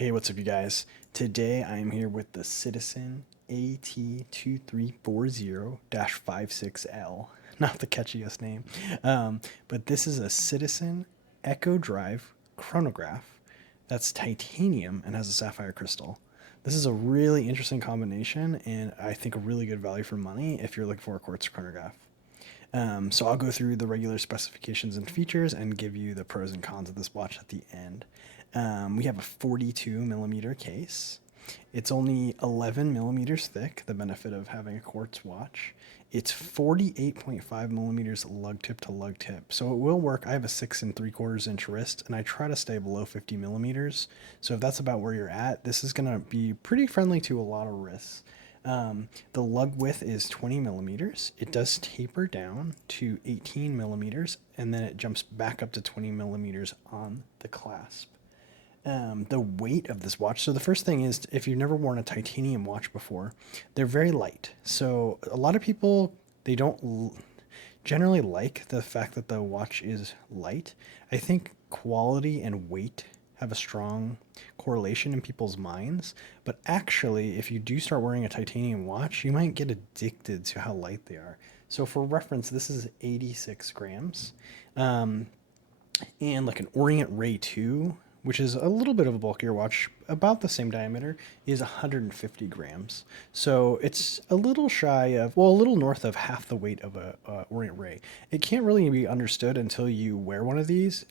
Hey, what's up, you guys? Today I am here with the Citizen AT2340-56L. Not the catchiest name. But this is a Citizen Echo Drive chronograph that's titanium and has a sapphire crystal. This is a really interesting combination, and I think a really good value for money if you're looking for a quartz chronograph. So I'll go through the regular specifications and features and give you the pros and cons of this watch at the end. We have a 42 millimeter case. It's only 11 millimeters thick, the benefit of having a quartz watch. It's 48.5 millimeters lug tip to lug tip. So it will work. I have a 6 3/4 inch wrist, and I try to stay below 50 millimeters. So if that's about where you're at, this is going to be pretty friendly to a lot of wrists. The lug width is 20 millimeters. It does taper down to 18 millimeters, and then it jumps back up to 20 millimeters on the clasp. The weight of this watch. So the first thing is, if you've never worn a titanium watch before, they're very light. So a lot of people, they don't generally like the fact that the watch is light. I think quality and weight have a strong correlation in people's minds, but actually, if you do start wearing a titanium watch, you might get addicted to how light they are. So for reference, this is 86 grams. And like an Orient Ray 2, which is a little bit of a bulkier watch, about the same diameter, is 150 grams. So it's a little shy of, well, a little north of half the weight of a Orient Ray. It can't really be understood until you wear one of these.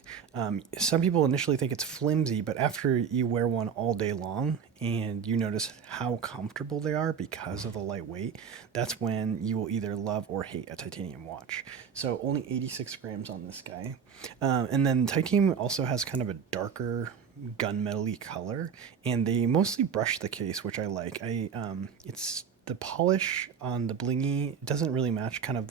Some people initially think it's flimsy, but after you wear one all day long and you notice how comfortable they are because of the light weight, that's when you will either love or hate a titanium watch. So only 86 grams on this guy. And then titanium also has kind of a darker gunmetal-y color, and they mostly brush the case, which I like. It's the polish on the blingy doesn't really match kind of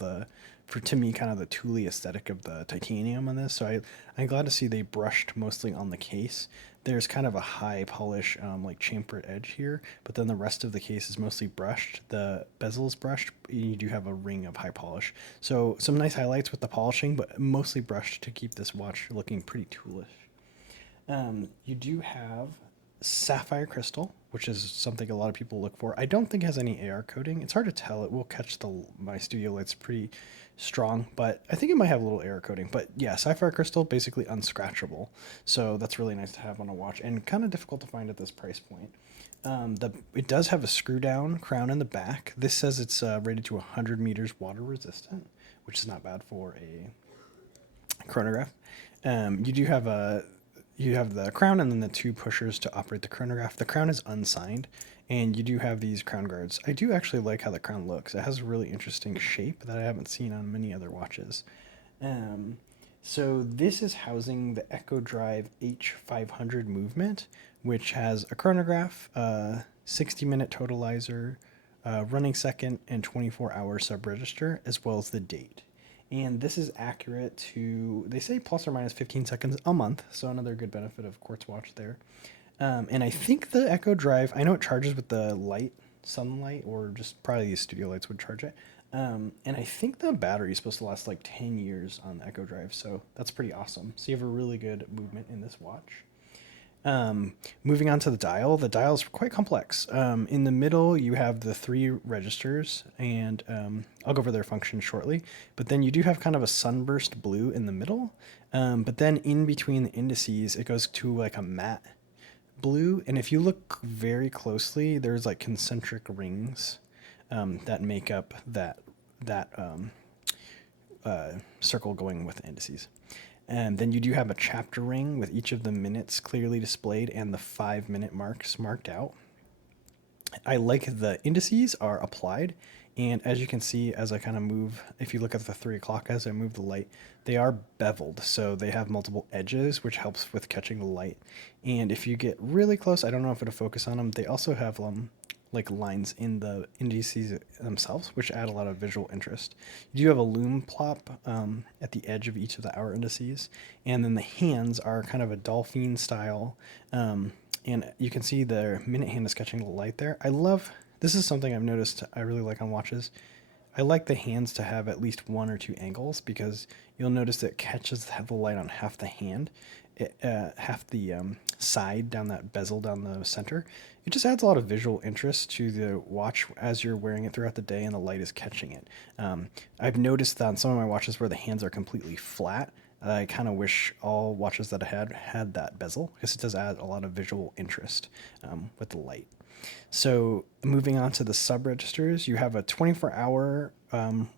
to me, kind of the tooly aesthetic of the titanium on this. So I'm glad to see they brushed mostly on the case. There's kind of a high polish, like chamfered edge here, but then the rest of the case is mostly brushed. The bezel is brushed. You do have a ring of high polish. So some nice highlights with the polishing, but mostly brushed to keep this watch looking pretty toolish. You do have sapphire crystal, which is something a lot of people look for. I don't think it has any AR coating. It's hard to tell. It will catch my studio lights pretty strong, but I think it might have a little AR coating. But yeah, sapphire crystal, basically unscratchable. So that's really nice to have on a watch, and kind of difficult to find at this price point. It does have a screw down crown in the back. This says it's rated to 100 meters water resistant, which is not bad for a chronograph. You have the crown and then the two pushers to operate the chronograph. The crown is unsigned, and you do have these crown guards. I do actually like how the crown looks. It has a really interesting shape that I haven't seen on many other watches. So this is housing the Echo Drive H500 movement, which has a chronograph, 60-minute totalizer, running second, and 24-hour sub-register, as well as the date. And this is accurate to, they say plus or minus 15 seconds a month. So another good benefit of quartz watch there. And I think the Echo Drive, I know it charges with the light, sunlight, or just probably these studio lights would charge it. And I think the battery is supposed to last like 10 years on the Echo Drive. So that's pretty awesome. So you have a really good movement in this watch. Moving on to the dial is quite complex. In the middle, you have the 3 registers, and I'll go over their function shortly. But then you do have kind of a sunburst blue in the middle. But then in between the indices, it goes to like a matte blue. And if you look very closely, there's like concentric rings that make up that circle going with the indices. And then you do have a chapter ring with each of the minutes clearly displayed and the 5-minute marks marked out. I like the indices are applied, and as you can see, as I kind of move, if you look at the 3 o'clock as I move the light, they are beveled, so they have multiple edges, which helps with catching the light. And if you get really close, I don't know if it'll focus on them, they also have like lines in the indices themselves, which add a lot of visual interest. You do have a lume plop at the edge of each of the hour indices, and then the hands are kind of a dolphin style, and you can see the minute hand is catching the light there. This is something I've noticed I really like on watches. I like the hands to have at least 1 or 2 angles, because you'll notice that it catches the light on half the hand, half the side, down that bezel down the center. It just adds a lot of visual interest to the watch as you're wearing it throughout the day and the light is catching it. I've noticed that on some of my watches where the hands are completely flat, I kind of wish all watches that I had that bezel, because it does add a lot of visual interest with the light. So moving on to the sub registers, you have a 24-hour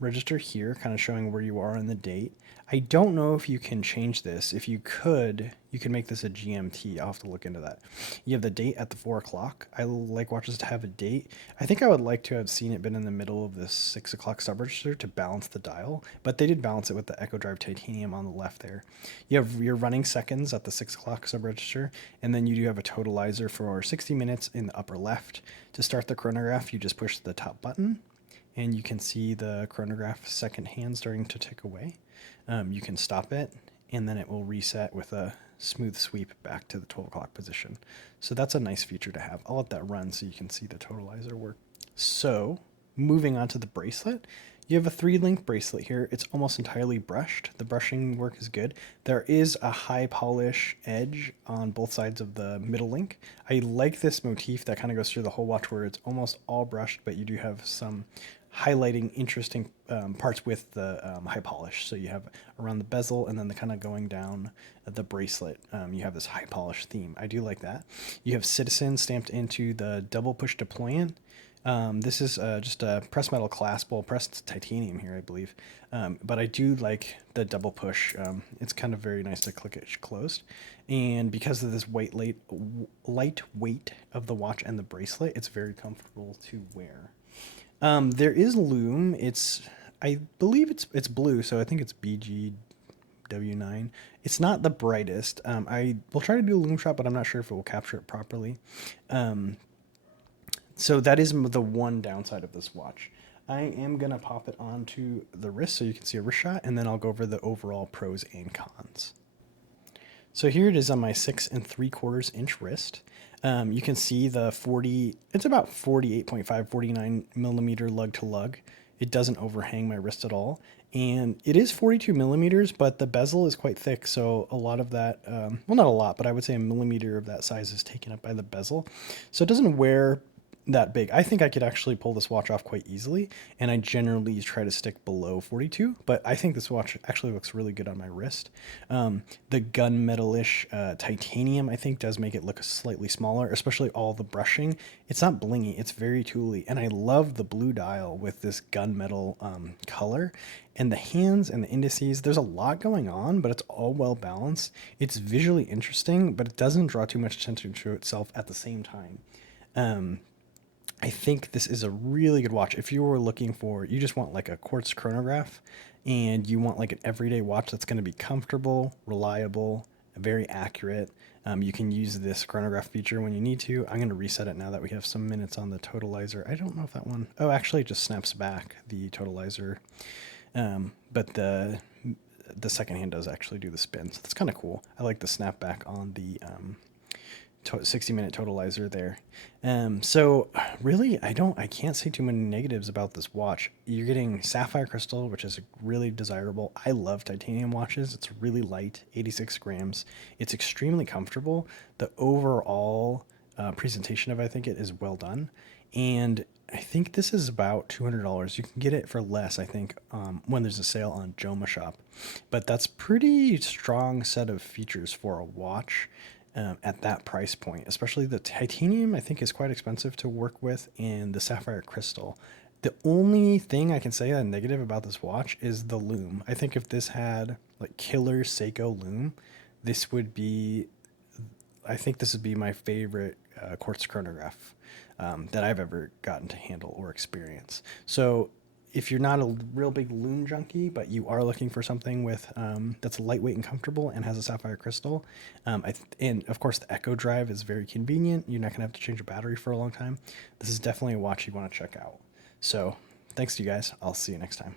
register here, kind of showing where you are on the date. I don't know if you can change this. If you could, you can make this a GMT. I'll have to look into that. You have the date at the 4 o'clock. I like watches to have a date. I think I would like to have seen it been in the middle of the 6 o'clock sub register to balance the dial, but they did balance it with the Echo Drive Titanium on the left there. You have your running seconds at the 6 o'clock sub register, and then you do have a totalizer for 60 minutes in the upper left. To start the chronograph, you just push the top button, and you can see the chronograph second hand starting to tick away. You can stop it, and then it will reset with a smooth sweep back to the 12 o'clock position. So that's a nice feature to have. I'll let that run so you can see the totalizer work. So moving on to the bracelet, you have a 3-link bracelet here. It's almost entirely brushed. The brushing work is good. There is a high polish edge on both sides of the middle link. I like this motif that kind of goes through the whole watch where it's almost all brushed, but you do have some highlighting interesting parts with the high polish. So you have around the bezel, and then the kind of going down the bracelet, you have this high polish theme. I do like that. You have Citizen stamped into the double push deployant. This is just a pressed metal clasp, well, pressed titanium here, I believe. But I do like the double push. It's kind of very nice to click it closed. And because of this light weight of the watch and the bracelet, it's very comfortable to wear. There is lume. I believe it's blue, so I think it's BGW9. It's not the brightest. I will try to do a lume shot, but I'm not sure if it will capture it properly. So that is the one downside of this watch. I am going to pop it onto the wrist so you can see a wrist shot, and then I'll go over the overall pros and cons. So here it is on my 6 3/4 inch wrist. You can see it's about 48.5, 49 millimeter lug to lug. It doesn't overhang my wrist at all. And it is 42 millimeters, but the bezel is quite thick. So a lot of that, well, not a lot, but I would say a millimeter of that size is taken up by the bezel. So it doesn't wear that big. I think I could actually pull this watch off quite easily, and I generally try to stick below 42, but I think this watch actually looks really good on my wrist. The gunmetal-ish titanium, I think, does make it look slightly smaller, especially all the brushing. It's not blingy, it's very tooly, and I love the blue dial with this gunmetal color. And the hands and the indices, there's a lot going on, but it's all well balanced. It's visually interesting, but it doesn't draw too much attention to itself at the same time. I think this is a really good watch. If you were looking for, you just want like a quartz chronograph, and you want like an everyday watch that's going to be comfortable, reliable, very accurate. You can use this chronograph feature when you need to. I'm going to reset it now that we have some minutes on the totalizer. I don't know if that one, oh, actually it just snaps back the totalizer. But the second hand does actually do the spin. So that's kind of cool. I like the snapback on the 60-minute totalizer there. So really, I can't say too many negatives about this watch. You're getting sapphire crystal, which is really desirable. I love titanium watches. It's really light, 86 grams. It's extremely comfortable. The overall presentation of, I think, it is well done. And I think this is about $200. You can get it for less, I think, when there's a sale on Joma Shop. But that's pretty strong set of features for a watch. At that price point, especially the titanium, I think is quite expensive to work with, and the sapphire crystal. The only thing I can say a negative about this watch is the lume. I think if this had like killer Seiko lume, I think this would be my favorite quartz chronograph that I've ever gotten to handle or experience. So if you're not a real big lume junkie, but you are looking for something with that's lightweight and comfortable and has a sapphire crystal, and of course the Echo Drive is very convenient. You're not going to have to change a battery for a long time. This is definitely a watch you want to check out. So thanks to you guys. I'll see you next time.